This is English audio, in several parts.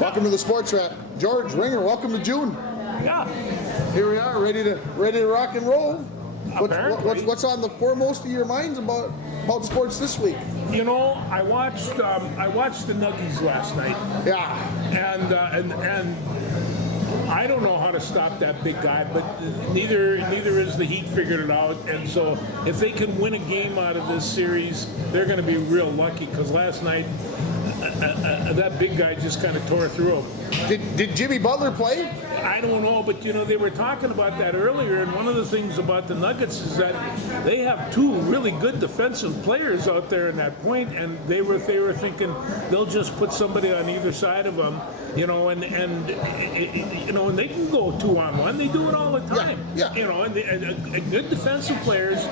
Welcome to the Sports Wrap. George Ringer, welcome to June. Yeah. Here we are, ready to rock and roll. What's on the foremost of your minds about sports this week? You know, I watched the Nuggies last night. Yeah. And I don't know how to stop that big guy, but neither is the Heat figured it out. And so if they can win a game out of this series, they're going to be real lucky, because last night that big guy just kind of tore through him. Did Jimmy Butler play? I don't know, but you know, they were talking about that earlier, and one of the things about the Nuggets is that they have two really good defensive players out there in that point, and they were thinking they'll just put somebody on either side of them, you know, and they can go 2-on-1. They do it all the time. Yeah. You know, and good defensive players.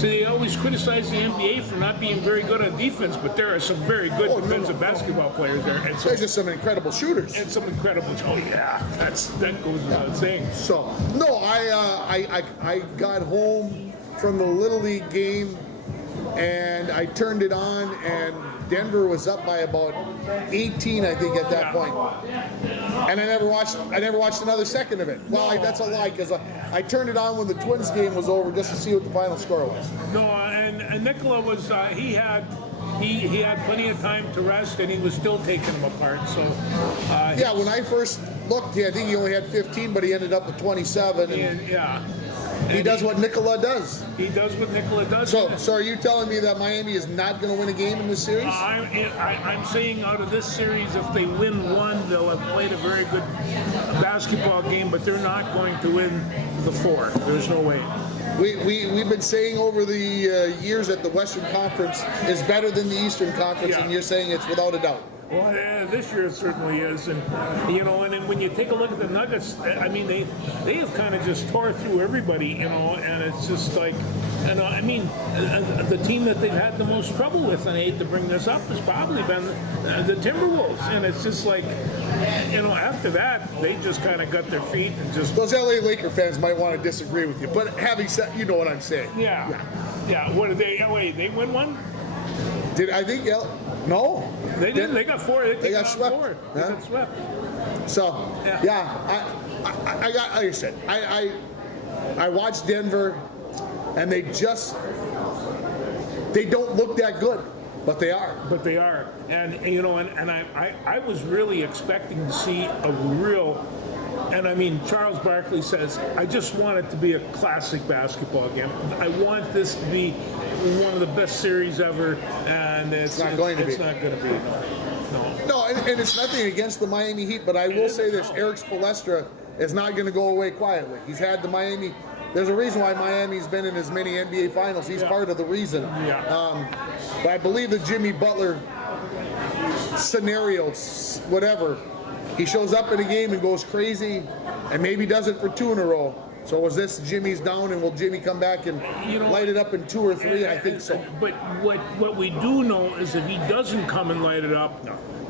So they always criticize the NBA for not being very good on defense, but there are some very good defensive basketball players there, and There's just some incredible shooters. and some incredible. Oh yeah, that goes without saying. So no, I got home from the Little League game and I turned it on, and Denver was up by about 18, I think, at that point. And I never watched another second of it. Well, that's a lie, because I turned it on when the Twins game was over just to see what the final score was. No, and Nikola was he had plenty of time to rest, and he was still taking them apart. So yeah, when I first looked, I think he only had 15, but he ended up with 27. And he does what Nikola does. He does what Nikola does. So are you telling me that Miami is not going to win a game in this series? I'm saying out of this series, if they win one, they'll have played a very good basketball game, but they're not going to win the four. There's no way. We've been saying over the years that the Western Conference is better than the Eastern Conference, and you're saying it's without a doubt. Well, this year it certainly is, and you know, and then when you take a look at the Nuggets, I mean, they have kind of just tore through everybody, you know, and it's just like, and I mean, the team that they've had the most trouble with, and I hate to bring this up, has probably been the Timberwolves, and it's just like, you know, after that they just kind of got their feet and just. Those LA Laker fans might want to disagree with you, but having said, you know what I'm saying. Yeah. What did they? LA? They win one? Did I think? No. They didn't. They got four. They got swept. They got swept. So I got, like I said, I watched Denver, and they don't look that good, but they are. But they are, and you know, and I was really expecting to see a real. And I mean, Charles Barkley says, I just want it to be a classic basketball game. I want this to be one of the best series ever, and it's not going to be. It's not going to be. No, and it's nothing against the Miami Heat, but I will say this: Eric Spoelstra is not going to go away quietly. He's had the Miami. There's a reason why Miami's been in as many NBA Finals. He's part of the reason. But I believe the Jimmy Butler scenario, whatever. He shows up in a game and goes crazy, and maybe does it for 2 in a row. So was this Jimmy's down, and will Jimmy come back and light it up in 2 or 3? I think so. But what we do know is if he doesn't come and light it up,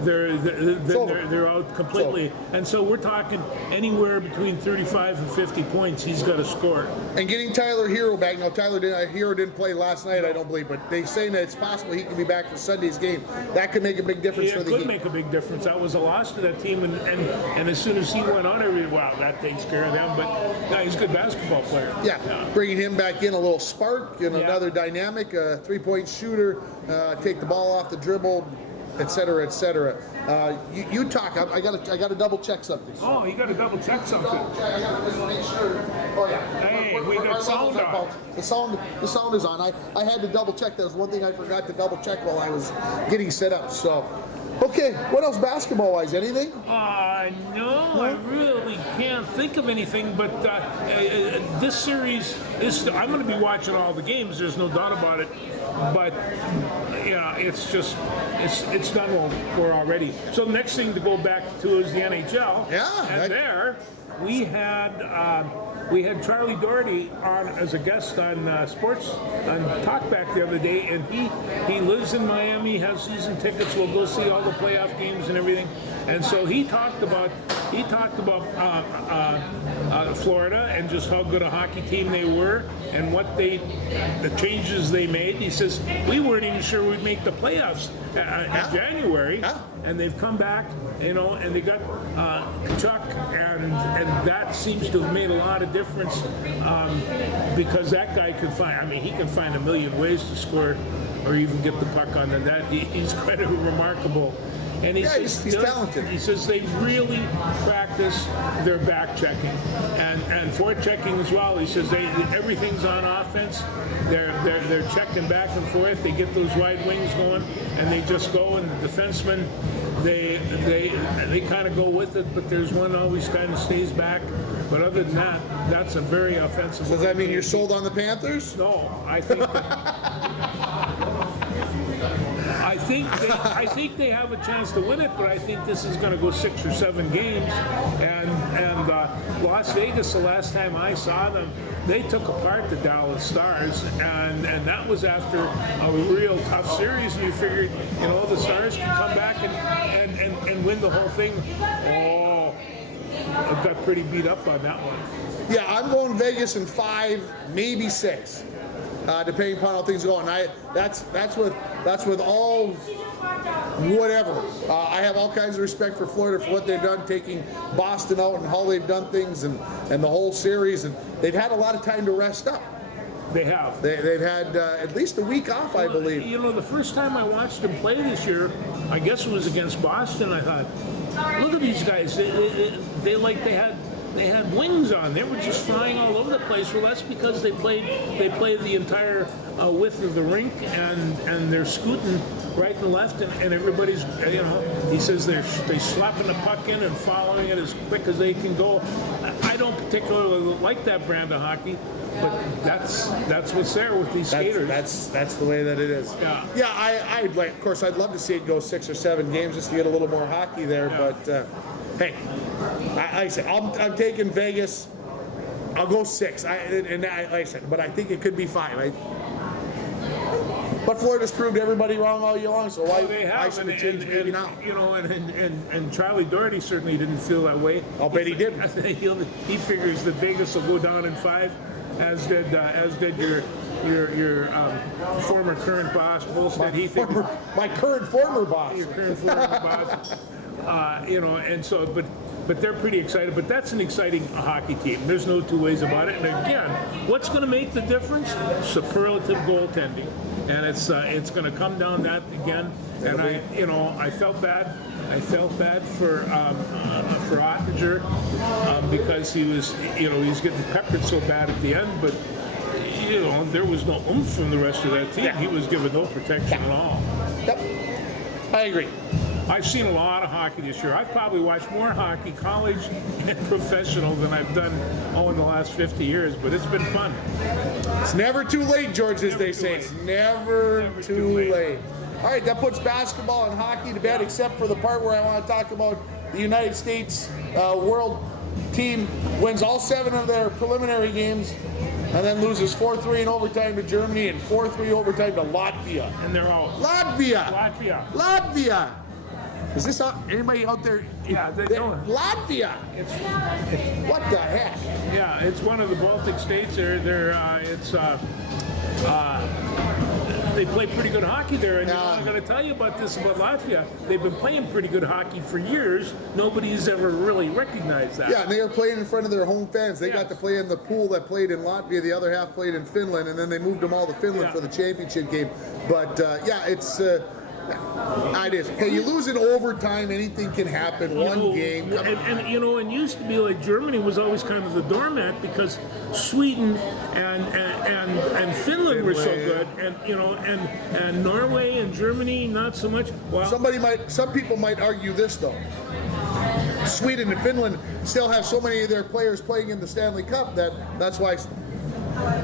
they're out completely. And so we're talking anywhere between 35 and 50 points he's got to score. And getting Tyler Hero back. Now, Hero didn't play last night, I don't believe, but they're saying that it's possible he can be back for Sunday's game. That could make a big difference for the Heat. It could make a big difference. That was a loss to that team, and as soon as he went on, everybody, wow, that takes care of them. But he's a good basketball player. Yeah. Bringing him back in, a little spark and another dynamic, a 3-point shooter, take the ball off the dribble, et cetera, et cetera. You talk. I got to double check something. So. Oh, you got to double check something. I got to make sure. Oh yeah. Hey, we got sound on. The sound is on. I had to double check. That was one thing I forgot to double check while I was getting set up. So, okay. What else basketball wise? Anything? No, I really can't think of anything. But this series is. I'm going to be watching all the games. There's no doubt about it. But yeah, it's just it's done for already. So the next thing to go back to is the NHL. Yeah. And there we had Charlie Doherty on as a guest on Talkback the other day, and he lives in Miami, has season tickets. We'll go see all the playoff games and everything. And so he talked about Florida and just how good a hockey team they were and the changes they made. He says we weren't even sure we'd make the playoffs in January, and they've come back, and they got Kachuk, and that seems to have made a lot of difference because that guy can he can find a million ways to score or even get the puck on the net. He's quite remarkable. And he's talented. He says they really practice their back checking and forward checking as well. He says everything's on offense. They're checking back and forth. They get those wide wings going, and they just go. And the defensemen, they kind of go with it, but there's one always kind of stays back. But other than that, that's a very offensive. Does that mean you're sold on the Panthers? No, I think they have a chance to win it, but I think this is going to go 6 or 7 games. And Las Vegas, the last time I saw them, they took apart the Dallas Stars, and that was after a real tough series. And you figured, the Stars can come back and win the whole thing. Oh, I got pretty beat up on that one. Yeah, I'm going Vegas in 5, maybe 6. Depending upon how things go, and that's with all whatever. I have all kinds of respect for Florida for what they've done, taking Boston out and how they've done things, and the whole series, and they've had a lot of time to rest up. They have. They've had at least a week off, I believe. The first time I watched them play this year, I guess it was against Boston. I thought, look at these guys. They had wings on. They were just flying all over the place. Well, that's because they played the entire width of the rink, and they're scooting right and left, and everybody's, he says they're slapping the puck in and following it as quick as they can go. I don't particularly like that brand of hockey, but that's what's there with these skaters. That's the way that it is. Yeah. I'd like. Of course, I'd love to see it go 6 or 7 games just to get a little more hockey there. Yeah. But hey, like I said, I'm taking Vegas. I'll go 6. Like I said, but I think it could be 5. But Florida's proved everybody wrong all year long, so why should we change maybe now? And Charlie Doherty certainly didn't feel that way. I'll bet he did. He figures that Vegas will go down in 5, as did your former current boss, Bolstead. My current former boss. Your current former boss. And so, but they're pretty excited. But that's an exciting hockey team. There's no two ways about it. And again, what's going to make the difference? Superlative goaltending, and it's going to come down that again. And I felt bad. I felt bad for Ottinger because he was getting peppered so bad at the end, but. There was no oomph from the rest of that team. Yeah. He was given no protection at all. Yep. I agree. I've seen a lot of hockey this year. I've probably watched more hockey, college and professional, than I've done in the last 50 years, but it's been fun. It's never too late, George, as they say. It's never too late. All right, that puts basketball and hockey to bed, except for the part where I want to talk about the United States World team wins all 7 of their preliminary games, and then loses 4-3 in overtime to Germany and 4-3 overtime to Latvia. And they're out. Latvia. Is this anybody out there? Yeah, they know it. Latvia. What the heck? Yeah, it's one of the Baltic states. They play pretty good hockey there, and I'm going to tell you about this about Latvia. They've been playing pretty good hockey for years. Nobody's ever really recognized that. Yeah, and they were playing in front of their home fans. They got to play in the pool that played in Latvia. The other half played in Finland, and then they moved them all to Finland for the championship game. But it's. It is. Hey, you lose in overtime, anything can happen. One game. And used to be like Germany was always kind of the doormat because Sweden and Finland were so good, and Norway and Germany not so much. Well, some people might argue this though. Sweden and Finland still have so many of their players playing in the Stanley Cup that's why.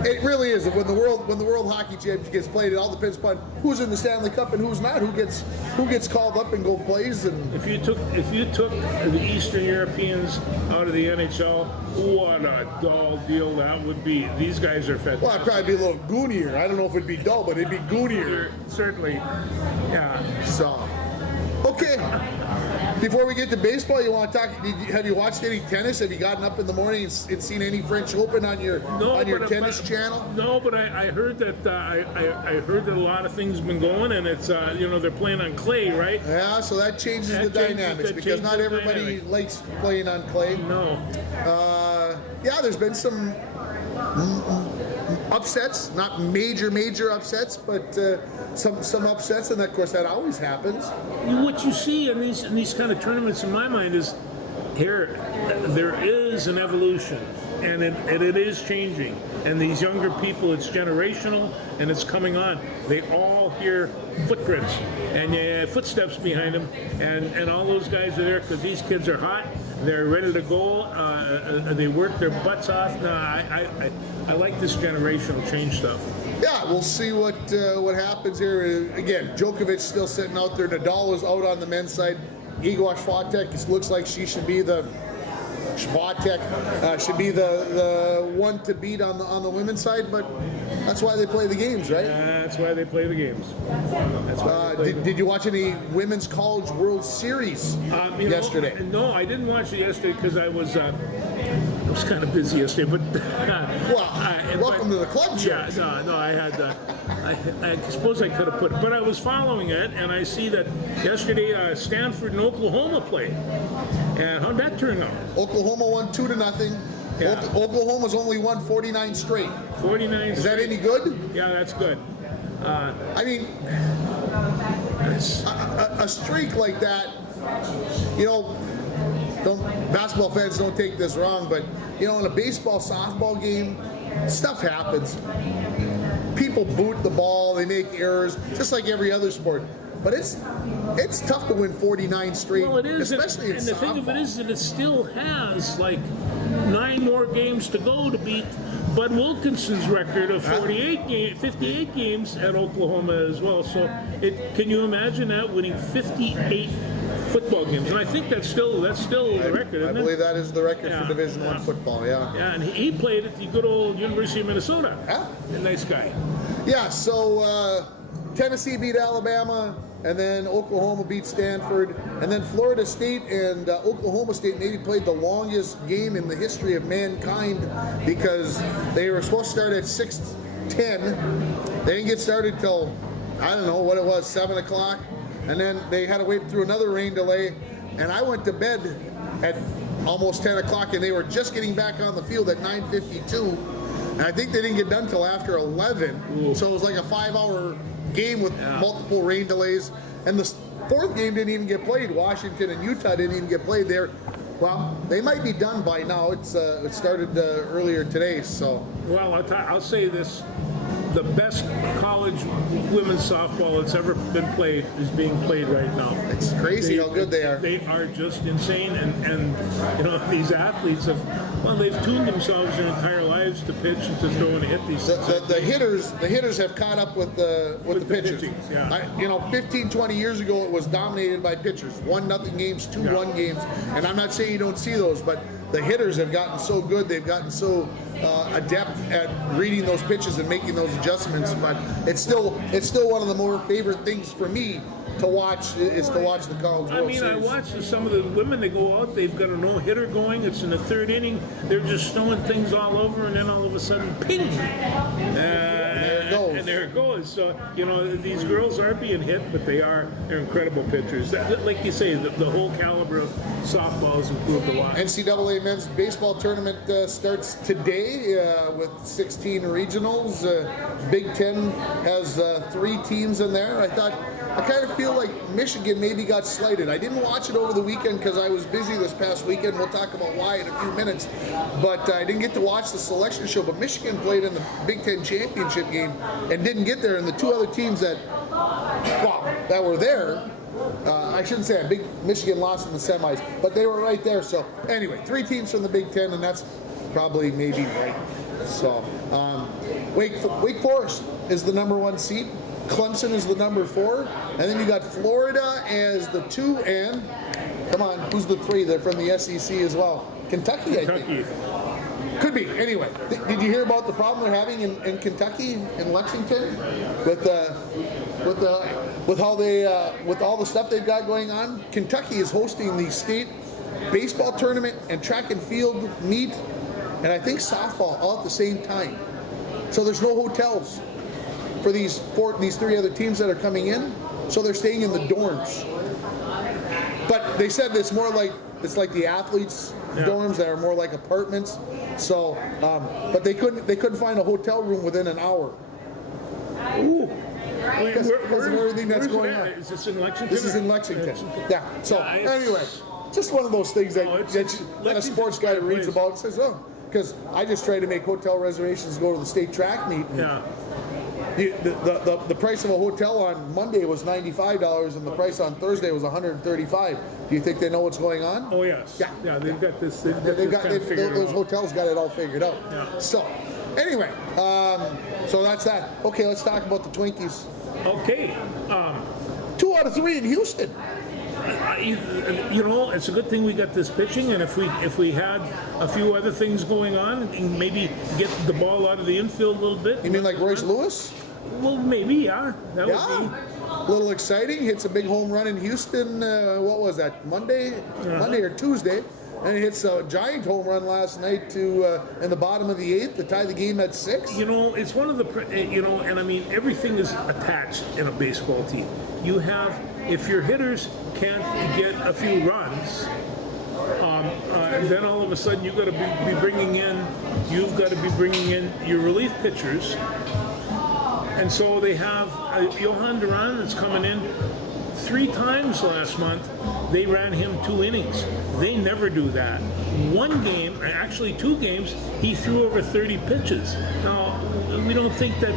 It really is. When the World Hockey Championship gets played, it all depends upon who's in the Stanley Cup and who's not. Who gets called up and go plays. And if you took the Eastern Europeans out of the NHL, what a dull deal that would be. These guys are fantastic. Well, it'd probably be a little goonier. I don't know if it'd be dull, but it'd be goonier. Certainly. Yeah. So, okay. Before we get to baseball, you want to talk? Have you watched any tennis? Have you gotten up in the morning and seen any French Open on your tennis channel? No, but I heard that I heard that a lot of things have been going, and it's they're playing on clay, right? Yeah, so that changes the dynamics because not everybody likes playing on clay. No. Yeah, there's been some upsets, not major upsets, but some upsets, and of course that always happens. What you see in these kind of tournaments, in my mind, is there is an evolution, and it is changing. And these younger people, it's generational, and it's coming on. They all hear footprints and footsteps behind them, and all those guys are there because these kids are hot. They're ready to go. They work their butts off. No, I like this generational change stuff. Yeah, we'll see what happens here. Again, Djokovic still sitting out there. Nadal is out on the men's side. Igor Swiatek, it looks like she should be the one to beat on the women's side, but that's why they play the games, right? That's why they play the games. That's why did you watch any Women's College World Series yesterday? No, I didn't watch it yesterday because I was kind of busy yesterday. But welcome to the club, Joe. Yeah, no, I had. I suppose I could have put it, but I was following it, and I see that yesterday Stanford and Oklahoma played. And how'd that turn out? Oklahoma won 2-0. Yeah. Oklahoma's only won 49 straight. 49. Is that any good? Yeah, that's good. I mean, a streak like that, basketball fans don't take this wrong, but in a baseball, softball game, stuff happens. People boot the ball, they make errors, just like every other sport. But it's tough to win 49 straight, well, it is, especially in softball. And the thing of it is that it still has like 9 more games to go to beat Bud Wilkinson's record of 58 games at Oklahoma as well. So can you imagine that, winning 58 football games? And I think that's still the record, isn't it? I believe that is the record for Division I football, yeah. Yeah, and he played at the good old University of Minnesota. Yeah. A nice guy. Yeah, so Tennessee beat Alabama, and then Oklahoma beat Stanford, and then Florida State and Oklahoma State maybe played the longest game in the history of mankind because they were supposed to start at 6:10. They didn't get started till, I don't know what it was, 7 o'clock, and then they had to wait through another rain delay, and I went to bed at almost 10 o'clock, and they were just getting back on the field at 9:52, and I think they didn't get done till after 11. Ooh. So it was like a 5-hour game with multiple rain delays, and the fourth game didn't even get played. Washington and Utah didn't even get played there. Well, they might be done by now. It started earlier today, so. Well, I'll say this. The best college women's softball that's ever been played is being played right now. It's crazy how good they are. They are just insane, and these athletes they've tuned themselves their entire lives to pitch and to throw and hit these. The hitters have caught up with the pitchers. Pitching, yeah. 15, 20 years ago it was dominated by pitchers. 1-0 games, 2-1 games, and I'm not saying you don't see those, but the hitters have gotten so good. They've gotten so adept at reading those pitches and making those adjustments, but it's still one of the more favorite things for me to watch is to watch the College World Series. I watched some of the women. They go out. They've got a no-hitter going. It's in the 3rd inning. They're just throwing things all over, and then all of a sudden, ping! And there it goes. So these girls are being hit, but they're incredible pitchers. Like you say, the whole caliber of softball has improved a lot. NCAA men's baseball tournament starts today with 16 regionals. Big Ten has 3 teams in there. I kind of feel like Michigan maybe got slighted. I didn't watch it over the weekend because I was busy this past weekend. We'll talk about why in a few minutes. But I didn't get to watch the selection show. But Michigan played in the Big Ten championship game and didn't get there. And the 2 other teams that were there, I shouldn't say Michigan lost in the semis, but they were right there. So anyway, 3 teams from the Big Ten, and that's probably maybe right. So Wake Forest is the #1 seed. Clemson is the number 4, and then you got Florida as the 2, and come on, who's the 3? They're from the SEC as well. Kentucky, I think. Could be. Anyway, did you hear about the problem they're having in Kentucky, in Lexington, with the with how they with all the stuff they've got going on, Kentucky is hosting the state baseball tournament and track and field meet, and I think softball all at the same time. So there's no hotels for these three other teams that are coming in, so they're staying in the dorms. But they said it's like the athletes' dorms that are more like apartments. So, but they couldn't find a hotel room within an hour. Ooh. Because of everything that's going on. Is this in Lexington? This is in Lexington. Yeah. So anyway, just one of those things that a sports guy reads about and says, oh, because I just try to make hotel reservations to go to the state track meet. Yeah. The price of a hotel on Monday was $95 and the price on Thursday was $135. Do you think they know what's going on? Oh yes. Yeah. They've got this. Those hotels got it all figured out. Yeah. So anyway, so that's that. Okay, let's talk about the Twinkies. Okay. 2 out of 3 in Houston. It's a good thing we got this pitching, and if we had a few other things going on, and maybe get the ball out of the infield a little bit. You mean like Royce Lewis? Well, maybe, yeah. That would be A little exciting. Hits a big home run in Houston. What was that? Monday or Tuesday? And he hits a giant home run last night in the bottom of the 8th to tie the game at 6. It's one of the and I mean everything is attached in a baseball team. You have, if your hitters can't get a few runs, then all of a sudden you've got to be bringing in your relief pitchers. And so they have Johan Duran that's coming in 3 times last month. They ran him 2 innings. They never do that. 1 game, actually 2 games, he threw over 30 pitches. Now, we don't think that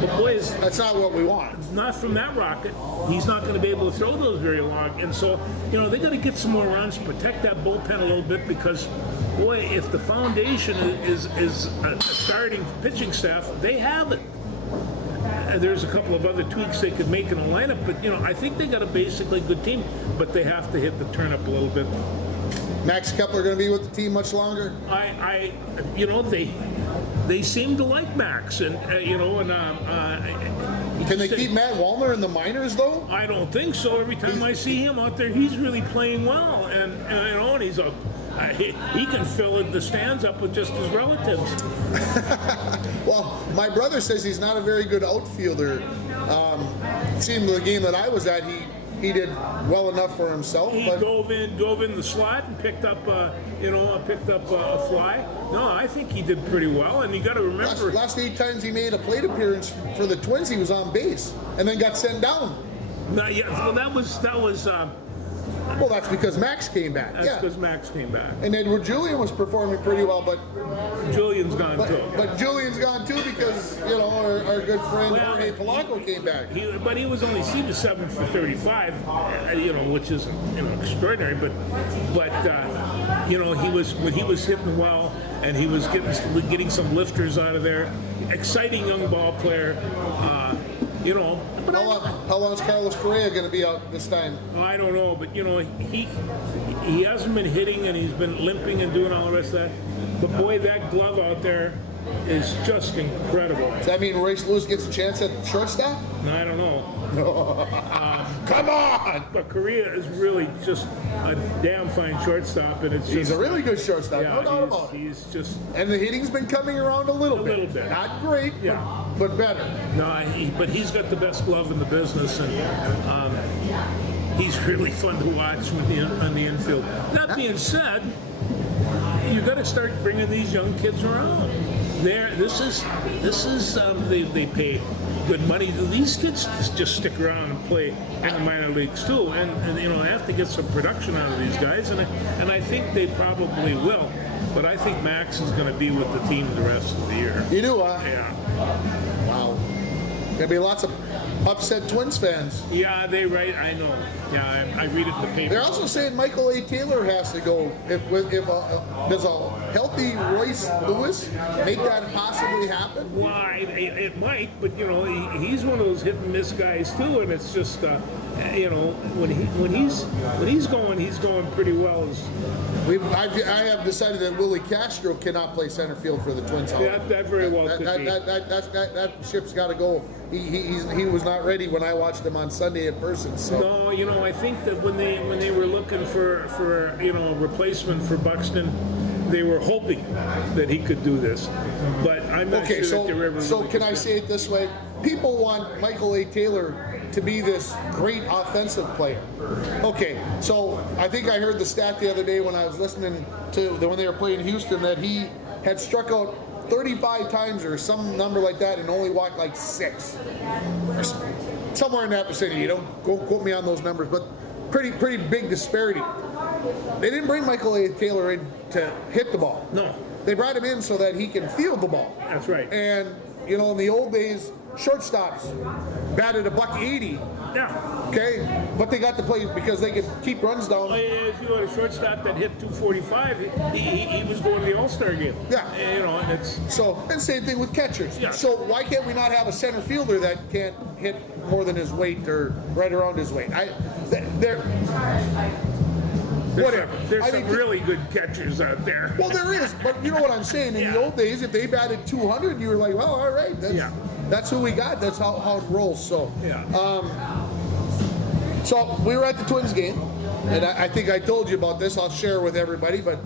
the boys. That's not what we want. Not from that rocket. He's not going to be able to throw those very long. And so, they got to get some more runs, protect that bullpen a little bit, because, boy, if the foundation is a starting pitching staff, they have it. There's a couple of other tweaks they could make in the lineup, but I think they got a basically good team, but they have to hit the turnip a little bit. Max Kepler going to be with the team much longer? They seem to like Max, and can they keep Matt Wallner in the minors though? I don't think so. Every time I see him out there, he's really playing well, and he's he can fill the stands up with just his relatives. Well, my brother says he's not a very good outfielder. Seeing the game that I was at, he did well enough for himself. He dove in the slot and picked up a fly. No, I think he did pretty well, and you got to remember. Last 8 times he made a plate appearance for the Twins, he was on base, and then got sent down. Well, that was. Well, that's because Max came back. That's because Max came back. And Edward Julian was performing pretty well, but Julian's gone too. But Julian's gone too because our good friend Jorge Polanco came back. But he was only seen to 7 for 35, which is extraordinary. But he was hitting well, and he was getting some lifters out of there. Exciting young ball player. How long is Carlos Correa going to be out this time? I don't know, but he hasn't been hitting, and he's been limping and doing all the rest of that. But boy, that glove out there is just incredible. Does that mean Royce Lewis gets a chance at shortstop? I don't know. Come on! But Correa is really just a damn fine shortstop, and he's a really good shortstop. No doubt about it. He's just. And the hitting's been coming around a little bit. Not great, but better. No, but he's got the best glove in the business, and he's really fun to watch on the infield. That being said, you got to start bringing these young kids around. They pay good money. These kids just stick around and play in the minor leagues too, and they have to get some production out of these guys, and I think they probably will. But I think Max is going to be with the team the rest of the year. You do, huh? Yeah. Wow. There'll be lots of upset Twins fans. Yeah, I know. Yeah, I read it in the paper. They're also saying Michael A. Taylor has to go if there's a healthy Royce Lewis make that possibly happen? Well, it might, but he's one of those hit and miss guys too, and it's just when he's going pretty well. I have decided that Willie Castro cannot play center field for the Twins. That very well could be. That ship's got to go. He was not ready when I watched him on Sunday in person. So. No, I think that when they were looking for a replacement for Buxton, they were hoping that he could do this, but I'm not sure that they're ever. So can I say it this way? People want Michael A. Taylor to be this great offensive player. Okay, so I think I heard the stat the other day when I was listening to when they were playing Houston that he had struck out 35 times or some number like that and only walked like 6. Somewhere in that vicinity. Don't quote me on those numbers, but pretty big disparity. They didn't bring Michael A. Taylor in to hit the ball. No. They brought him in so that he can field the ball. That's right. And, in the old days, shortstops batted $180. Yeah. Okay? But they got to play because they could keep runs down. If you had a shortstop that hit 245, he was going to the All-Star game. Yeah. And it's... So, and same thing with catchers. Yeah. So why can't we not have a center fielder that can't hit more than his weight or right around his weight? There's some really good catchers out there. Well, there is, but you know what I'm saying. In the old days, if they batted 200, you were like, well, all right, that's who we got. That's how it rolls. So, so we were at the Twins game, and I think I told you about this. I'll share with everybody, but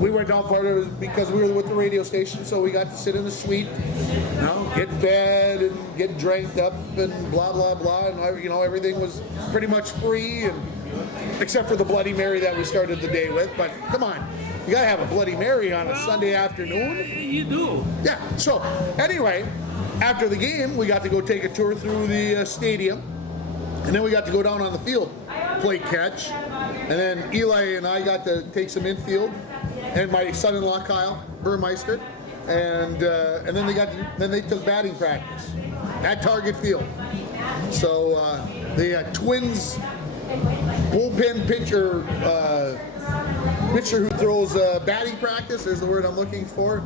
we went down part of it because we were with the radio station, so we got to sit in the suite, get fed and get drank up and blah blah blah, and everything was pretty much free, and except for the Bloody Mary that we started the day with. But come on, you gotta have a Bloody Mary on a Sunday afternoon. You do. Yeah. So anyway, after the game, we got to go take a tour through the stadium, and then we got to go down on the field, play catch, and then Eli and I got to take some infield, and my son-in-law Kyle Burmeister, and then they took batting practice at Target Field. So the Twins bullpen pitcher who throws batting practice, there's the word I'm looking for,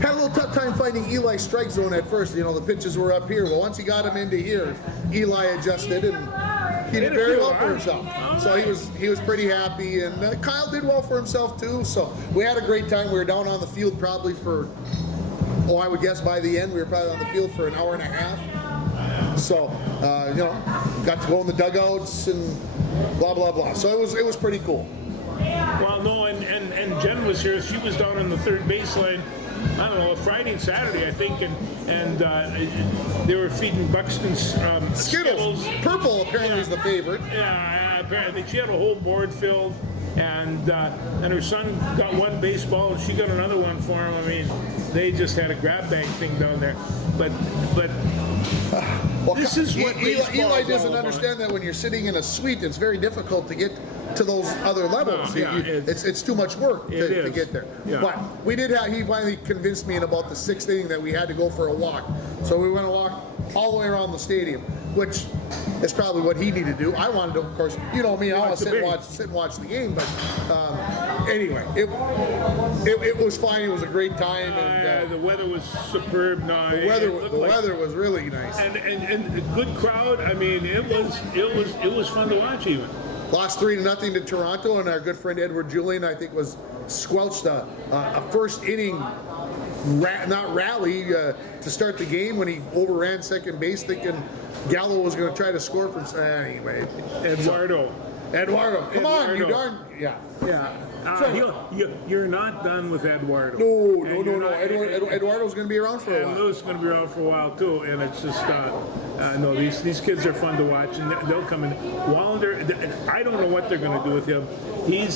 had a little tough time finding Eli's strike zone at first. The pitches were up here. Well, once he got him into here, Eli adjusted and he did very well for himself. So he was pretty happy, and Kyle did well for himself too. So we had a great time. We were down on the field probably for, I would guess by the end we were probably on the field for an hour and a half. So got to go in the dugouts and blah blah blah. So it was pretty cool. Well, no, and Jen was here. She was down on the third baseline. I don't know, Friday and Saturday, I think, and they were feeding Buxton's Skittles. Purple apparently is the favorite. Yeah, apparently she had a whole board filled, and her son got one baseball, and she got another one for him. I mean, they just had a grab bag thing down there, but. Well, this is what Eli doesn't understand that when you're sitting in a suite, it's very difficult to get to those other levels. It's too much work to get there. Yeah. But he finally convinced me in about the 6th inning that we had to go for a walk. So we went to walk all the way around the stadium, which is probably what he needed to do. I wanted to, of course, me, I want to sit and watch the game. But anyway, it was fine. It was a great time. And, the weather was superb. The weather was really nice. And a good crowd. I mean, it was fun to watch even. Lost 3-0 to Toronto, and our good friend Edward Julian, I think, was squelched a first inning rally to start the game when he overran second base, thinking Gallo was going to try to score from. Anyway, Eduardo, come on, you darn yeah. You're not done with Eduardo. No. Eduardo's going to be around for a while. Lou's going to be around for a while too, and it's just no. These kids are fun to watch, and they'll come in. Wallander, I don't know what they're going to do with him. He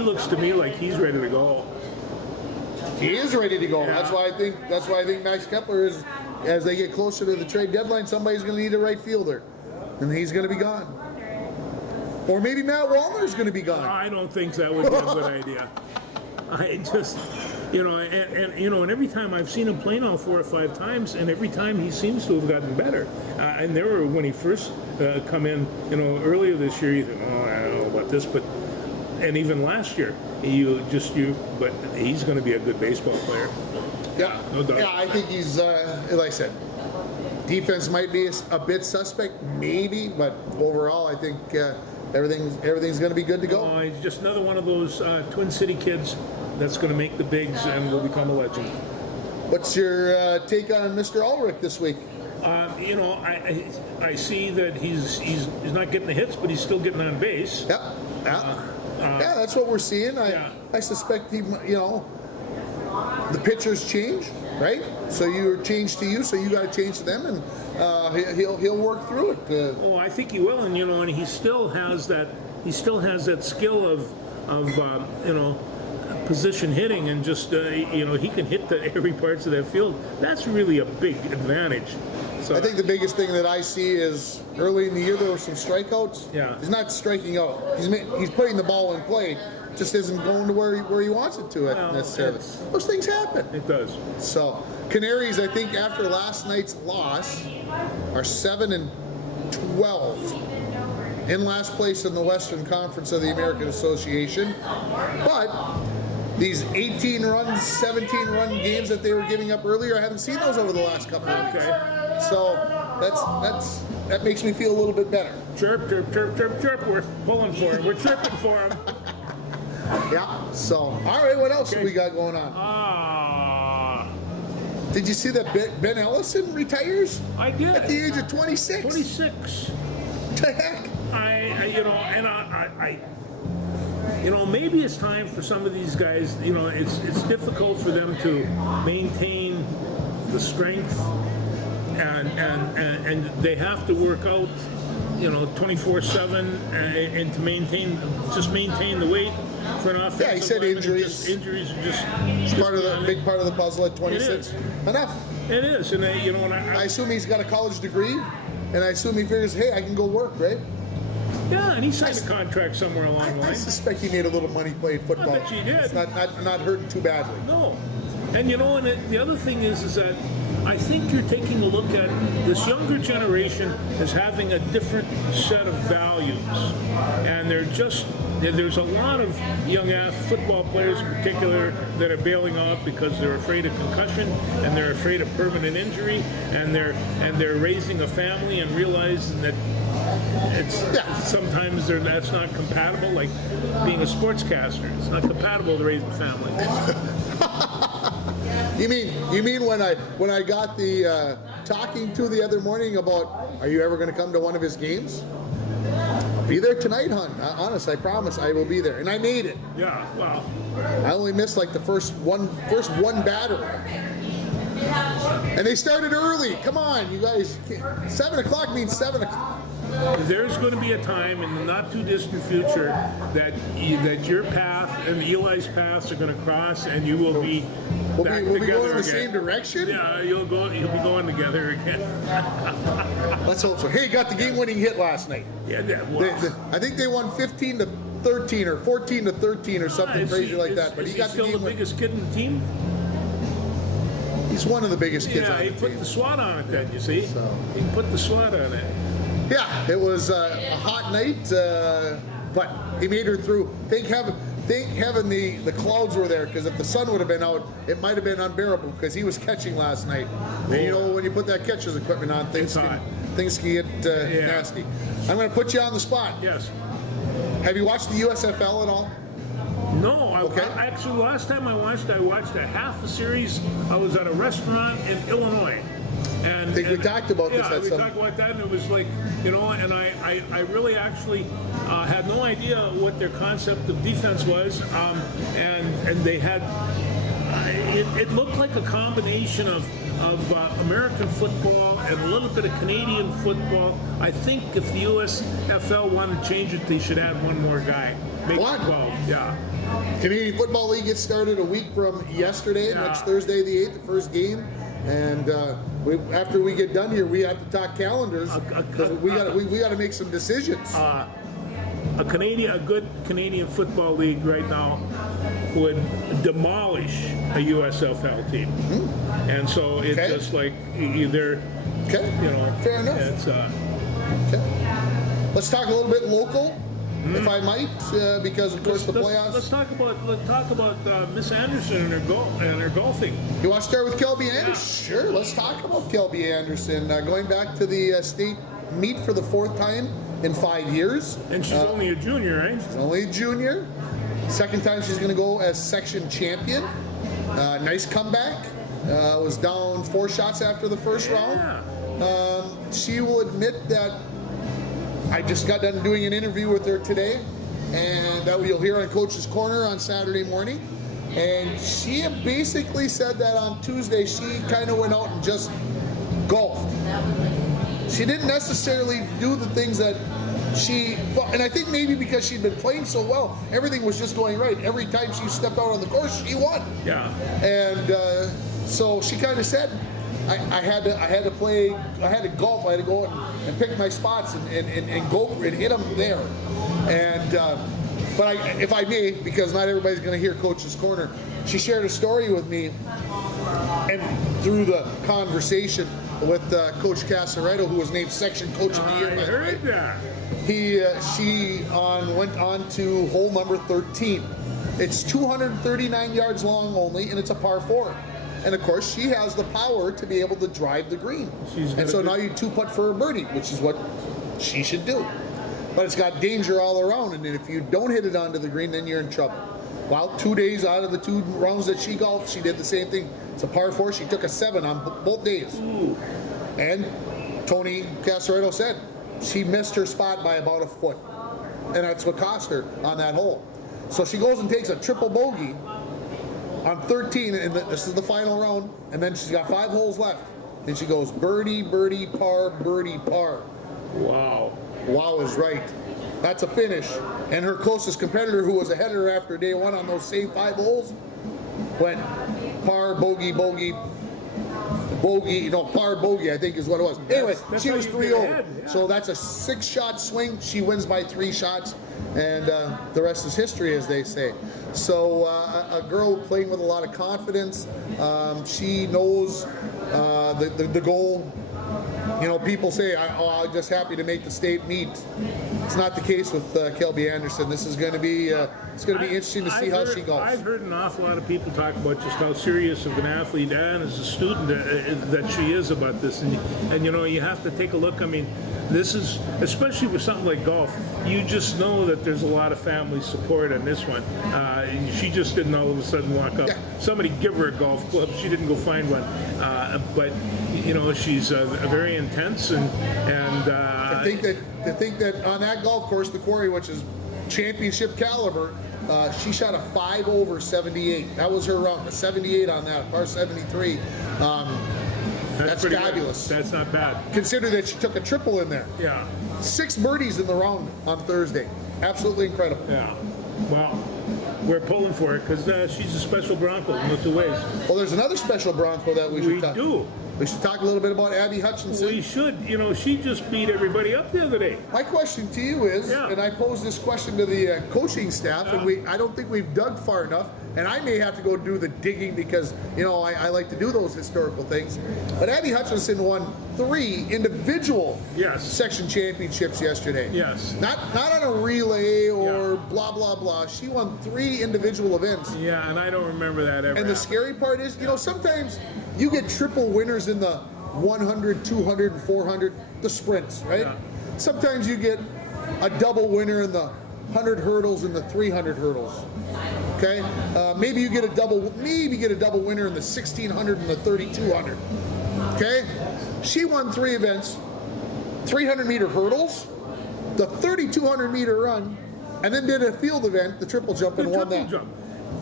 looks to me like he's ready to go. He is ready to go. Yeah. That's why I think Max Kepler is. As they get closer to the trade deadline, somebody's going to need a right fielder, and he's going to be gone. Or maybe Matt Wallner's going to be gone. I don't think that would be a good idea. I just, and every time I've seen him play now 4 or 5 times, and every time he seems to have gotten better. And there were when he first come in, earlier this year, you think, I don't know about this, but and even last year, but he's going to be a good baseball player. Yeah, no doubt. Yeah, I think he's like I said. Defense might be a bit suspect, maybe, but overall, I think everything's going to be good to go. He's just another one of those Twin City kids that's going to make the bigs and will become a legend. What's your take on Mr. Ulrich this week? I see that he's not getting the hits, but he's still getting on base. Yeah, that's what we're seeing. I suspect he, the pitchers change, right? So you're changed to you, so you got to change to them, and he'll work through it. I think he will, and he still has that skill of position hitting, and just he can hit every parts of that field. That's really a big advantage. So I think the biggest thing that I see is early in the year there were some strikeouts. Yeah. He's not striking out. He's putting the ball in play. Just isn't going to where he wants it to necessarily. Those things happen. It does. So Canaries, I think after last night's loss, are 7-12 in last place in the Western Conference of the American Association. But these 18-run, 17-run games that they were giving up earlier, I haven't seen those over the last couple of weeks. Okay. So that makes me feel a little bit better. Chirp, chirp, chirp, chirp, chirp. We're pulling for him. We're chirping for him. Yeah. So, all right. What else have we got going on? Did you see that Ben Ellison retires? I did. At the age of 26. 26. What the heck? Maybe it's time for some of these guys. It's difficult for them to maintain the strength, and they have to work out, 24/7, and to maintain the weight for an offensive. Yeah, he said lineman. injuries. Injuries are just Big part of the puzzle at 26. Enough. It is, and I assume he's got a college degree, and I assume he figures, hey, I can go work, right? yeah, and he signed a contract somewhere along the I line. suspect he made a little money playing football. I bet you did. It's not hurting too badly. No. And the other thing is that I think you're taking a look at this younger generation as having a different set of values. And there's a lot of young football players in particular that are bailing out because they're afraid of concussion and they're afraid of permanent injury, and they're raising a family and realizing that sometimes that's not compatible, like being a sportscaster. It's not compatible to raise a family. You mean when I got the talking to the other morning about, are you ever going to come to one of his games? I'll be there tonight, hon. Honest, I promise I will be there. And I made it. Yeah, wow. I only missed like the first one batter. And they started early. Come on, you guys. 7 o'clock means 7 o'clock. There's going to be a time in the not too distant future that your path and Eli's paths are going to cross, and you will be back We'll be together going in the again. same direction? Yeah, you'll be going together again. Let's hope so. Hey, got the game-winning hit last night. Yeah, I think they won 15-13 or 14-13 or something crazy like that. But is he got still the game the biggest kid in the team? He's one of the biggest kids on Yeah, the he put team. the SWAT on it then, you see? He put the SWAT on it. Yeah, it was a hot night, but he made her through. Thank heaven the clouds were there, because if the sun would have been out, it might have been unbearable, because he was catching last night. And when you put that catcher's equipment on, things can get nasty. I'm going to put you on the spot. Yes. Have you watched the USFL at all? No, Okay. Actually, last time I watched a half a series. I was at a restaurant in Illinois. And, I think we talked about this yeah, at we some... talked about that, and it was like, and I really actually had no idea what their concept of defense was, and they had, it looked like a combination of American football and a little bit of Canadian football. I think if the USFL wanted to change it, they should add one more guy. Make What? 12, yeah. Canadian Football League gets started a week from yesterday, Yeah. next Thursday the 8th, the first game. And after we get done here, we have to talk calendars, because we got to make some decisions. A good Canadian Football League right now would demolish a USFL team. Mm-hmm. And so it's Okay. just like either, Okay, fair enough. it's Okay. Let's talk a little bit local. if I might, because of course the playoffs. Let's talk about Miss Anderson and her golfing. You want to start with Kelby Anderson? Sure, let's talk about Kelby Anderson. Going back to the state meet for the 4th time in 5 years. And she's only a junior, right? She's only a junior. Second time she's going to go as section champion. Nice comeback. Was down 4 shots after the first round. She will admit that I just got done doing an interview with her today, and that you'll hear on Coach's Corner on Saturday morning. And she basically said that on Tuesday she kind of went out and just golfed. She didn't necessarily do the things that and I think maybe because she'd been playing so well, everything was just going right. Every time she stepped out on the course, she won. Yeah. And so she kind of said, I had to play, I had to golf, I had to go and pick my spots and go and hit them there. And but if I may, because not everybody's going to hear Coach's Corner, she shared a story with me, and through the conversation with Coach Casaretto, who was named Section Coach of the Year. I heard that. She went on to hole number 13. It's 239 yards long only, and it's a par 4. And of course, she has the power to be able to drive the green. And so now you 2-putt for a birdie, which is what she should do. But it's got danger all around, and if you don't hit it onto the green, then you're in trouble. Well, 2 days out of the 2 rounds that she golfed, she did the same thing. It's a par 4. She took a 7 on both days. Ooh. And Tony Casaretto said she missed her spot by about a foot. And that's what cost her on that hole. So she goes and takes a triple bogey on 13, and this is the final round. And then she's got 5 holes left. And she goes birdie, birdie, par, birdie, par. Wow. Wow is right. That's a finish. And her closest competitor, who was ahead of her after day 1 on those same 5 holes, went par, bogey, bogey, bogey, par, bogey, I think is what it was. Anyway, she was 3 over. Yeah. So that's a 6-shot swing. She wins by 3 shots, and the rest is history, as they say. So a girl playing with a lot of confidence. She knows the goal. You know, people say, I'm just happy to make the state meet. It's not the case with Kelby Anderson. This is going to be interesting to see how she goes. I've heard an awful lot of people talk about just how serious of an athlete and as a student that she is about this. And you know, you have to take a look. I mean, this is, especially with something like golf, you just know that there's a lot of family support on this one. She just didn't all of a sudden walk up. Yeah. Somebody give her a golf club. She didn't go find one. But, you know, she's very intense and to think that on that golf course, the Quarry, which is championship caliber, she shot a 5 over 78. That was her round, a 78 on that, par 73. That's fabulous. Good. That's not bad. Consider that she took a triple in there. Yeah. 6 birdies in the round on Thursday. Absolutely incredible. Yeah. Well, we're pulling for it because she's a special Bronco in 2 ways. Well, there's another special Bronco that we should talk. We should talk a little bit about Abby Hutchinson. We should. You know, she just beat everybody up the other day. My question to you is, and I posed this question to the coaching staff, and I don't think we've dug far enough, and I may have to go do the digging because, you know, I like to do those historical things. But Abby Hutchinson won 3 individual section championships yesterday. Yes. Not on a relay or blah, blah, blah. She won 3 individual events. Yeah, and I don't remember that ever. And the scary part is, you know, sometimes you get triple winners in the 100, 200, and 400, the sprints, right? Yeah. Sometimes you get a double winner in the 100 hurdles and the 300 hurdles. Okay, maybe you get a double winner in the 1600 and the 3200. Okay, she won 3 events: 300-meter hurdles, the 3200 meter run, and then did a field event, the triple jump, and won that. Jump.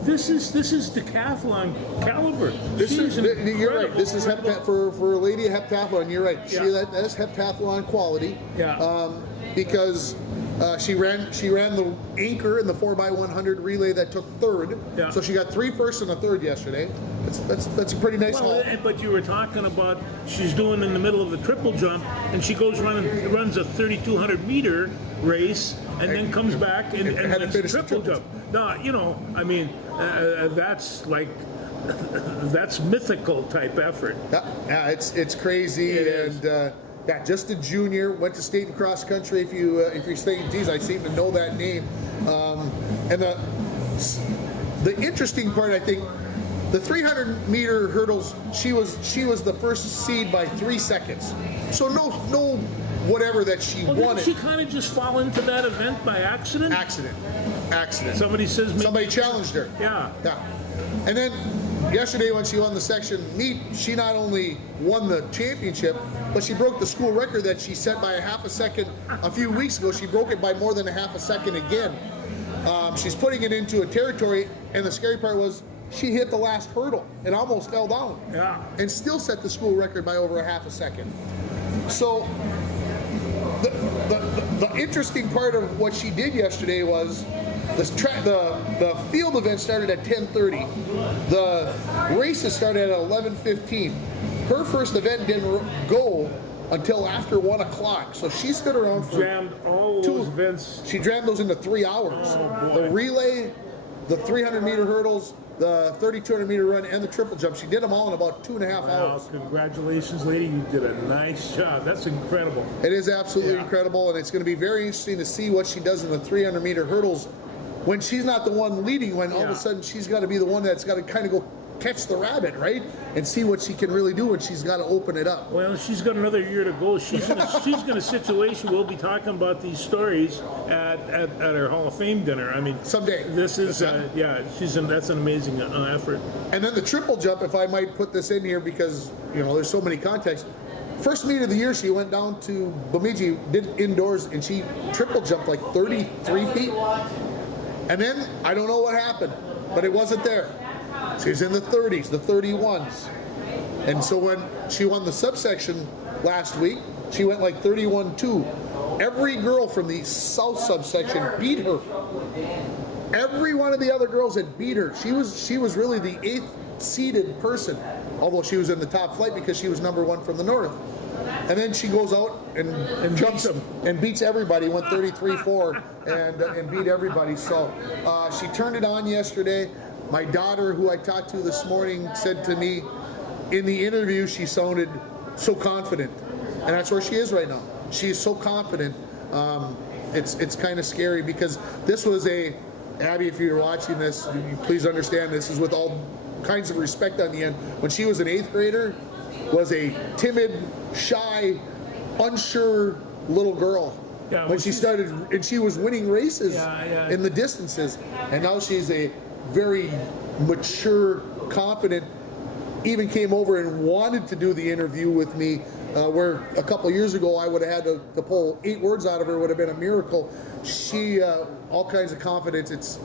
This is decathlon caliber. You're right. This is for a lady of heptathlon. You're right. Yeah. That's heptathlon quality. Yeah. Because she ran the anchor in the 4x100 relay that took 3rd. Yeah. So she got 3 firsts and a 3rd yesterday. That's a pretty nice haul. But you were talking about she's doing in the middle of the triple jump, and she goes runs a 3,200 meter race, and then comes back and runs the triple jump. Now, you know, I mean, that's like that's mythical type effort. Yeah, it's crazy, and that just a junior, went to state and cross country. If you're thinking, geez, I seem to know that name. And the interesting part, I think, the 300-meter hurdles, she was the first seed by 3 seconds. So no whatever that she Well, wanted. didn't she kind of just fall into that event by accident? Accident. Somebody says maybe, Somebody challenged her. yeah. Yeah. And then yesterday when she won the section meet, she not only won the championship, but she broke the school record that she set by a half a second a few weeks ago. She broke it by more than a half a second again. She's putting it into a territory, and the scary part was she hit the last hurdle and almost fell down. Yeah. And still set the school record by over a half a second. So the interesting part of what she did yesterday was the field event started at 10:30. The races started at 11:15. Her first event didn't go until after 1 o'clock. So she stood around for Jammed all those events. She jammed those into 3 hours. Oh, boy. The relay, the 300-meter hurdles, the 3,200-meter run, and the triple jump. She did them all in about 2.5 Wow, hours. congratulations, lady. You did a nice job. That's incredible. It is absolutely Yeah. incredible, and it's going to be very interesting to see what she does in the 300-meter hurdles when she's not the one leading, when all of Yeah. a sudden she's got to be the one that's got to kind of go catch the rabbit, right? And see what she can really do when she's got to open it up. Well, she's got another year to go. She's in a situation. We'll be talking about these stories at our Hall of Fame dinner. I mean, Someday. This is that's an amazing effort. And then the triple jump, if I might put this in here, because there's so many contexts. First meet of the year, she went down to Bemidji, did indoors, and she triple jumped like 33 feet. And then I don't know what happened, but it wasn't there. She was in the 30s, the 31s. And so when she won the subsection last week, she went like 31-2. Every girl from the south subsection beat her. Every one of the other girls had beat her. She was really the 8th seeded person, although she was in the top flight because she was number 1 from the north. And then she goes out and jumps them and beats everybody, went 33-4 and beat everybody. So she turned it on yesterday. My daughter, who I talked to this morning, said to me in the interview she sounded so confident. And that's where she is right now. She is so confident. It's kind of scary because this was Abby, if you're watching this, you please understand this is with all kinds of respect on the end. When she was an 8th grader, was a timid, shy, unsure little girl. Yeah, when she started, and she was winning races in the distances, and now she's a very mature, confident, even came over and wanted to do the interview with me, where a couple years ago I would have had to pull 8 words out of her, would have been a miracle. She, all kinds of confidence. It's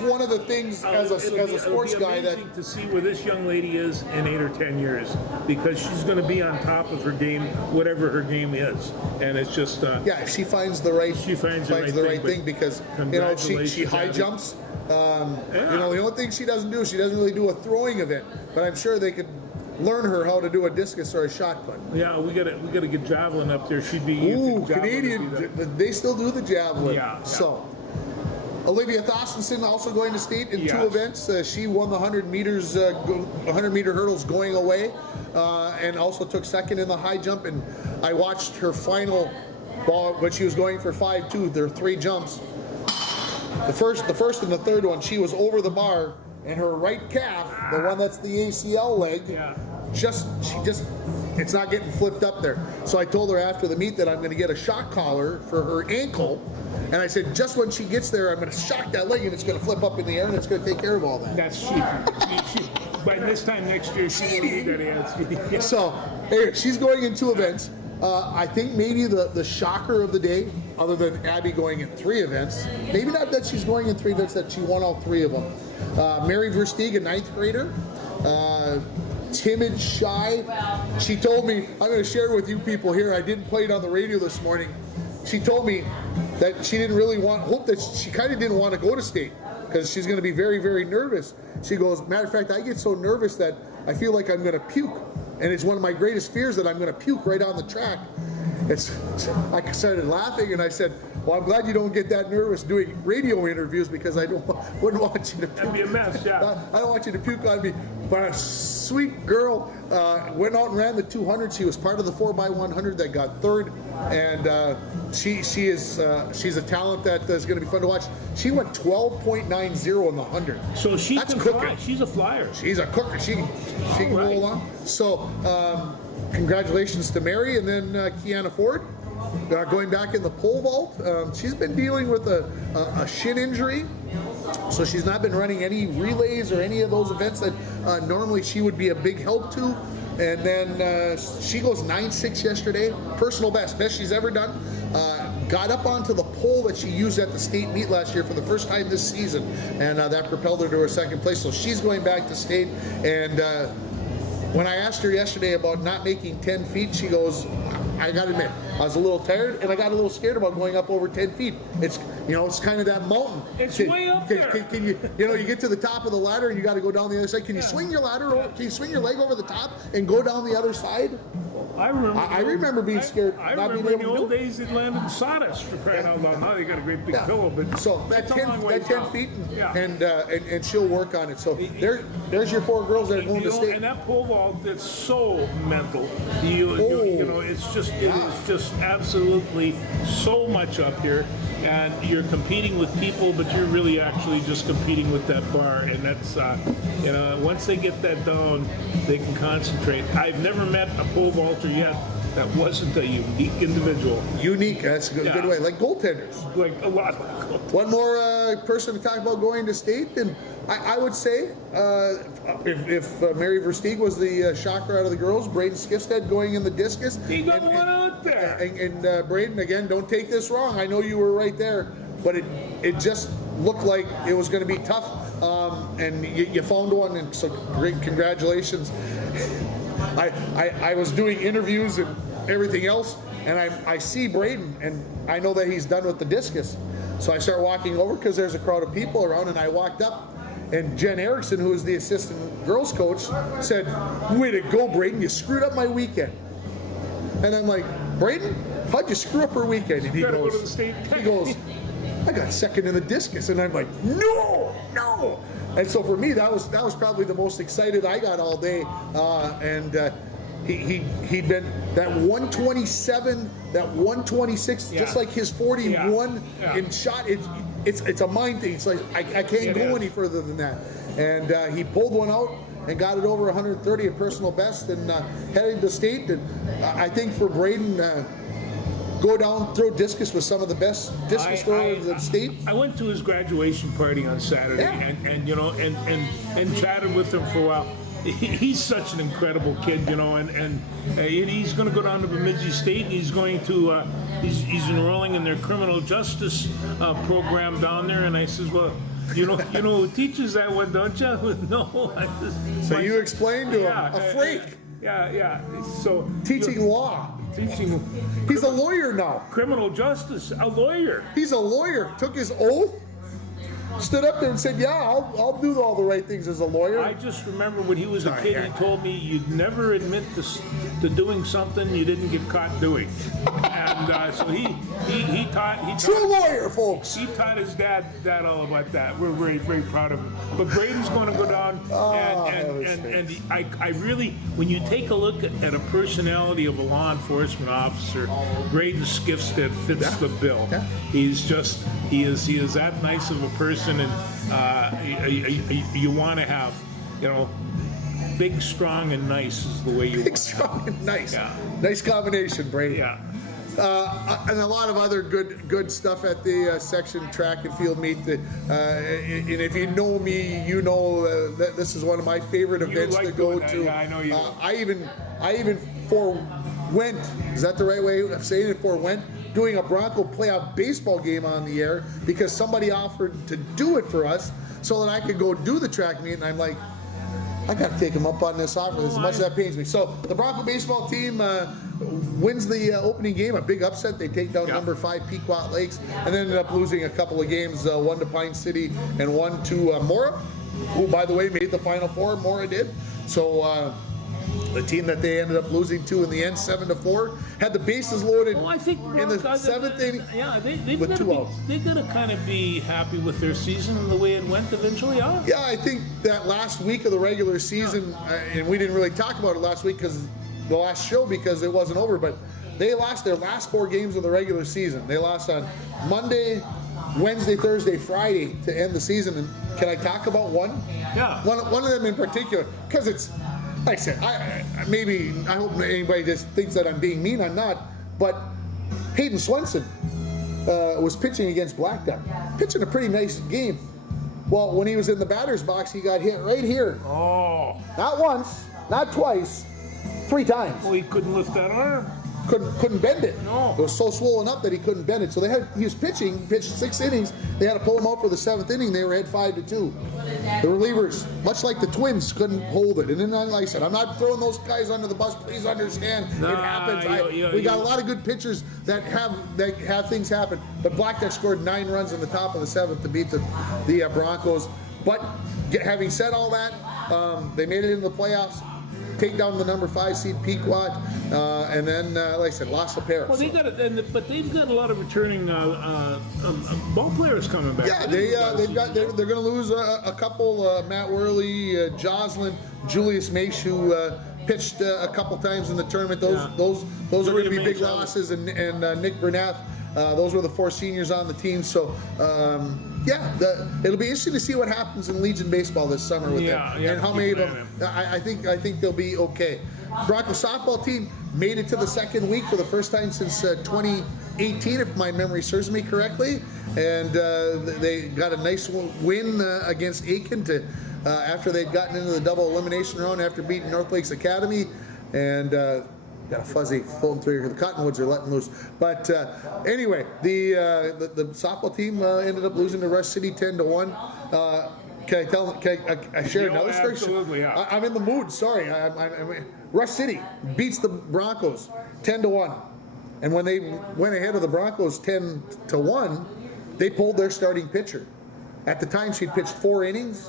one of the things as a sports guy that to see where this young lady is in 8 or 10 years, because she's going to be on top of her game, whatever her game is, and it's just if she finds the right thing because she high jumps. The only thing she doesn't really do a throwing event, but I'm sure they could learn her how to do a discus or a shot put. Yeah, we gotta get javelin up there. She'd be Canadian. They still do the javelin. Yeah. So Olivia Thorstensen also going to state in 2 events. She won the 100 meters, 100-meter hurdles going away, and also took second in the high jump. And I watched her final ball when she was going for 5.2. There are 3 jumps. The first and the third one, she was over the bar, and her right calf, the one that's the ACL leg, it's not getting flipped up there. So I told her after the meet that I'm going to get a shock collar for her ankle, and I said just when she gets there, I'm going to shock that leg, and it's going to flip up in the air, and it's going to take care of all that. That's cheap. By this time next year, she won't need that answer. So anyway, she's going in 2 events. I think maybe the shocker of the day, other than Abby going in 3 events, maybe not that she's going in 3 events, that she won all 3 of them. Mary Versteeg, a 9th grader, timid, shy. She told me, I'm going to share with you people here, I didn't play it on the radio this morning. She told me that she didn't really she kind of didn't want to go to state because she's going to be very, very nervous. She goes, matter of fact, I get so nervous that I feel like I'm going to puke. And it's one of my greatest fears that I'm going to puke right on the track. I started laughing and I said, well, I'm glad you don't get that nervous doing radio interviews because I wouldn't want you to puke. That'd be a mess, yeah. I don't want you to puke on me. but a sweet girl went out and ran the 200. She was part of the 4x100 that got third, and she's a talent that is going to be fun to watch. She went 12.90 in the 100. So she That's can cooking. fly. She's a flyer. She's a cooker. She can right. roll along. So congratulations to Mary, and then Kiana Ford. Going back in the pole vault, she's been dealing with a shin injury, so she's not been running any relays or any of those events that normally she would be a big help to. And then she goes 9.6 yesterday, personal best she's ever done. Got up onto the pole that she used at the state meet last year for the first time this season, and that propelled her to her second place. So she's going back to state. And when I asked her yesterday about not making 10 feet, she goes, I gotta admit, I was a little tired and I got a little scared about going up over 10 feet. It's, it's kind of that mountain. It's way up there. Can you get to the top of the ladder and you got to go down the other side. Can you swing your ladder? Can you swing your leg over the top and go down the other side? I remember. I remember being scared. I not remember being in the able to old do it. days they'd land in sawdust for crying out loud. Now they got a great big pillow, but So that it's a 10, long that ways 10 out. feet, Yeah. and she'll work on it. So there's your 4 girls that are going to state. And that pole vault, it's so mental. It's just it is just absolutely so much up here, and you're competing with people, but you're really actually just competing with that bar, and that's once they get that down, they can concentrate. I've never met a pole vaulter yet that wasn't a unique individual. Unique, that's a good way. Like goaltenders. Like a lot of One more person to talk about going to state, and I would say if Mary Versteeg was the shocker out of the girls, Braden Skifstead going in the discus. He got one out there. And Braden, again, don't take this wrong. I know you were right there, but it just looked like it was going to be tough, and you found one, and so great congratulations. I was doing interviews and everything else, and I see Braden, and I know that he's done with the discus. So I start walking over because there's a crowd of people around, and I walked up, and Jen Erickson, who is the assistant girls coach, said, "Way to go, Braden, you screwed up my weekend." And I'm like, "Braden, how'd you screw up her weekend?" And he Gotta go to the goes, state. "I got second in the discus." And I'm like, no. And so for me, that was probably the most excited I got all day. He'd been that 127, that 126, just like his 41 in shot. It's a mind thing. It's like I can't go any further than that. And he pulled one out and got it over 130, a personal best, and headed to state. And I think for Braden, go down, throw discus with some of the best discus throwers in the state. I went to his graduation party on Saturday, and chatted with him for a while. He's such an incredible kid, and he's going to go down to Bemidji State, and he's going to he's enrolling in their criminal justice program down there. And I says, well, you know who teaches that one, don't you? No. So you explained to him, a freak. Yeah. So Teaching law. He's a lawyer now. Criminal justice, a lawyer. He's a lawyer. Took his oath, stood up there and said, "Yeah, I'll do all the right things as a lawyer." I just remember when he was a kid, he told me you'd never admit to doing something you didn't get caught doing. And so he taught. True lawyer, folks. He taught his dad all about that. We're very, very proud of him. But Braden's going to go down, and I really, when you take a look at a personality of a law enforcement officer, Braden Skifstead fits the bill. Yeah. He is that nice of a person, and you want to have, big, strong, and nice is the way you Big, want. strong, and nice. Yeah. Nice combination, Brady. Yeah. And a lot of other good stuff at the section track and field meet. And if you know me, you know that this is one of my favorite events like to go doing that. to. Yeah, I know you. I even forewent. Is that the right way of saying it? Forewent doing a Bronco playoff baseball game on the air because somebody offered to do it for us so that I could go do the track meet. And I'm like, I got to take him up on this offer as much as that pains me. So the Bronco baseball team wins the opening game, a big upset. They take down number 5 Pequot Lakes, and then ended up losing a couple of games, one to Pine City and one to Mora, who, by the way, made the Final Four. Mora did. So The team that they ended up losing to in the end, 7-4, had the bases loaded Well, I think in the seventh inning. Yeah, they've with got to 2 outs. They got to kind of be happy with their season and the way it went eventually. Yeah, I think that last week of the regular season, and we didn't really talk about it last week because the last show because it wasn't over, but they lost their last 4 games of the regular season. They lost on Monday, Wednesday, Thursday, Friday to end the season. And can I talk about one? Yeah. One of them in particular, because it's, like I said, I hope anybody just thinks that I'm being mean. I'm not. But Hayden Swenson was pitching against Black Duck, pitching a pretty nice game. Well, when he was in the batter's box, he got hit right here. Oh. Not once, not twice, 3 times. Well, he couldn't lift that arm. Couldn't bend it. No. It was so swollen up that he couldn't bend it. So he was pitching, he pitched 6 innings. They had to pull him out for the 7th inning. They were ahead 5-2. The relievers, much like the Twins, couldn't hold it. And then, like I said, I'm not throwing those guys under the bus. Please understand, it happens. We got a lot of good pitchers that have things happen. But Black Duck scored 9 runs in the top of the 7th to beat the Broncos. But having said all that, they made it into the playoffs. Take down the number 5 seed Pequot, and then, like I said, lost a pair. Well, they got it, but they've got a lot of returning ball players coming back. Yeah, they're going to lose a couple. Matt Worley, Jocelyn, Julius Maish, who pitched a couple times in the tournament. Those are going to be big losses, and Nick Bernath. Those were the 4 seniors on the team. So. It'll be interesting to see what happens in Legion baseball this summer with them, and how many of them. I think they'll be okay. Broncos softball team made it to the 2nd week for the first time since 2018, if my memory serves me correctly, and they got a nice win against Aiken after they'd gotten into the double elimination round after beating North Lakes Academy, and. Got a fuzzy floating through here. The Cottonwoods are letting loose. But anyway, the softball team ended up losing to Rush City 10-1. Can I share another story? Absolutely, yeah. I'm in the mood. Sorry. Rush City beats the Broncos 10-1, and when they went ahead of the Broncos 10-1, they pulled their starting pitcher. At the time, she'd pitched 4 innings,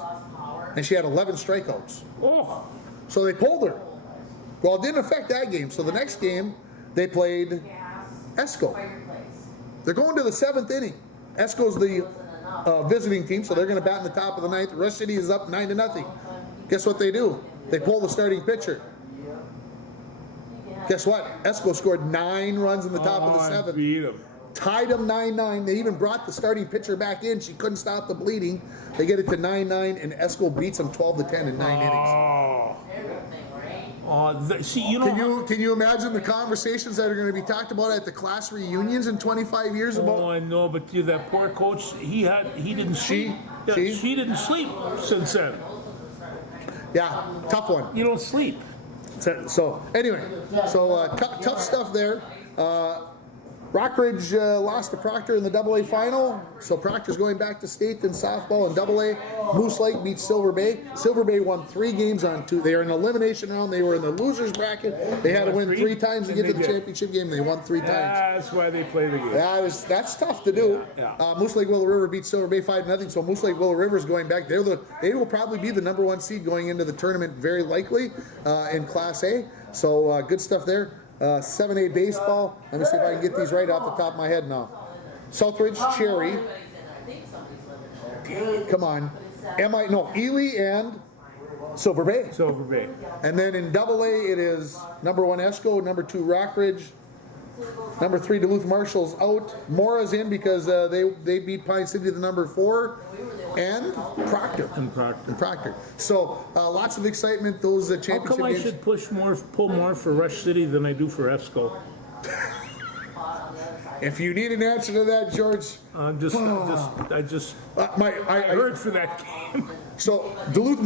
and she had 11 strikeouts. Oh. So they pulled her. Well, it didn't affect that game. So the next game, they played Esco. They're going to the 7th inning. Esco's the visiting team, so they're going to bat in the top of the 9th. Rush City is up 9-0. Guess what they do? They pull the starting pitcher. Guess what? Esco scored 9 runs in the top of the 7th. Beat him. Tied them 9-9. They even brought the starting pitcher back in. She couldn't stop the bleeding. They get it to 9-9, and Esco beats them 12-10 in 9 innings. Can you imagine the conversations that are going to be talked about at the class reunions in 25 years about? Oh, I know, but that poor coach, he didn't sleep. She didn't sleep since then. Yeah, tough one. You don't sleep. So anyway, tough stuff there. Rockridge lost to Proctor in the AA final, so Proctor's going back to state in softball and AA. Moose Lake beat Silver Bay. Silver Bay won 3 games on 2. They were in elimination round. They were in the losers bracket. They had to win 3 times to get to the championship game. They won 3 times. That's why they play the game. That's tough to do. Yeah. Moose Lake Willow River beat Silver Bay 5-0. So Moose Lake Willow River is going back. They will probably be the number 1 seed going into the tournament, very likely in Class A. So good stuff there. 7A baseball. Let me see if I can get these right off the top of my head now. Southridge, Cherry. Come on. Ely and Silver Bay. Silver Bay. And then in AA, it is number 1 Esco, number 2 Rockridge, number 3 Duluth Marshall's out. Mora's in because they beat Pine City the number 4. And Proctor. So lots of excitement. Those championship games. How come I should pull more for Rush City than I do for Esco? If you need an answer to that, George, I heard for that game. So Duluth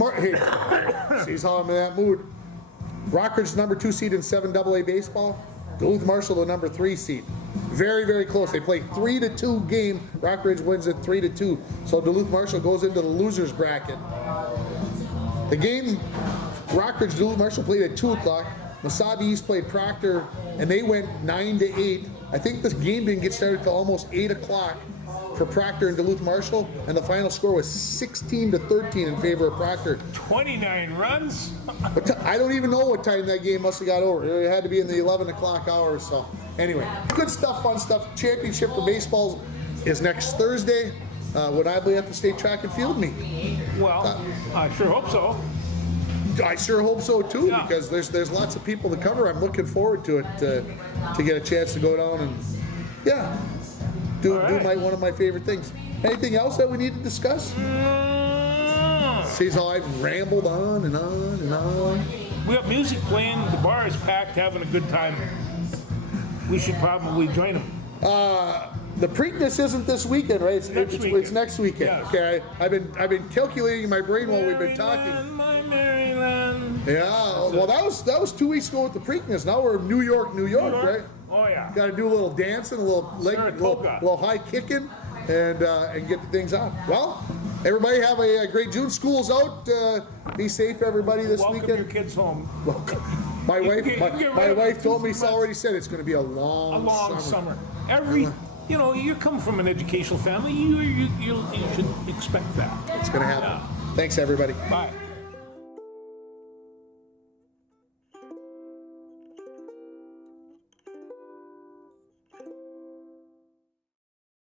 sees how I'm in that mood. Rockridge's number 2 seed in 7AA baseball. Duluth Marshall the number 3 seed. Very, very close. They play 3-2 game. Rockridge wins it 3-2. So Duluth Marshall goes into the losers bracket. The game Rockridge Duluth Marshall played at 2 o'clock. Mesabi East played Proctor, and they went 9-8. I think this game didn't get started till almost 8 o'clock. for Proctor and Duluth Marshall, and the final score was 16-13 in favor of Proctor. 29 runs? But I don't even know what time that game must have got over. It had to be in the 11 o'clock hour. So anyway, good stuff, fun stuff. Championship for baseball is next Thursday. Would I be at the state track and field meet? Well, I sure hope so. I sure hope so too, Yeah. because there's lots of people to cover. I'm looking forward to it to get a chance to go down and do right. one of my favorite things. Anything else that we need to discuss? See how I've rambled on and on and on. We have music playing. The bar is packed, having a good time. We should probably join them. The Preakness isn't this weekend, right? It's next weekend. Yes. Okay. I've been calculating in my brain while we've been talking. Maryland, my Maryland. Yeah. Well, that was 2 weeks ago with the Preakness. Now we're New York, right? Oh yeah. Got to do a little dancing, a little Saratoga. little high kicking, and get the things on. Well, everybody have a great June. School's out. Be safe, everybody, this Welcome weekend. your kids home. Welcome. My wife, get rid my of wife it. told me, already said it's going to be a long Summer. You come from an educational family. You should expect that. It's going to happen. Thanks, everybody. Bye.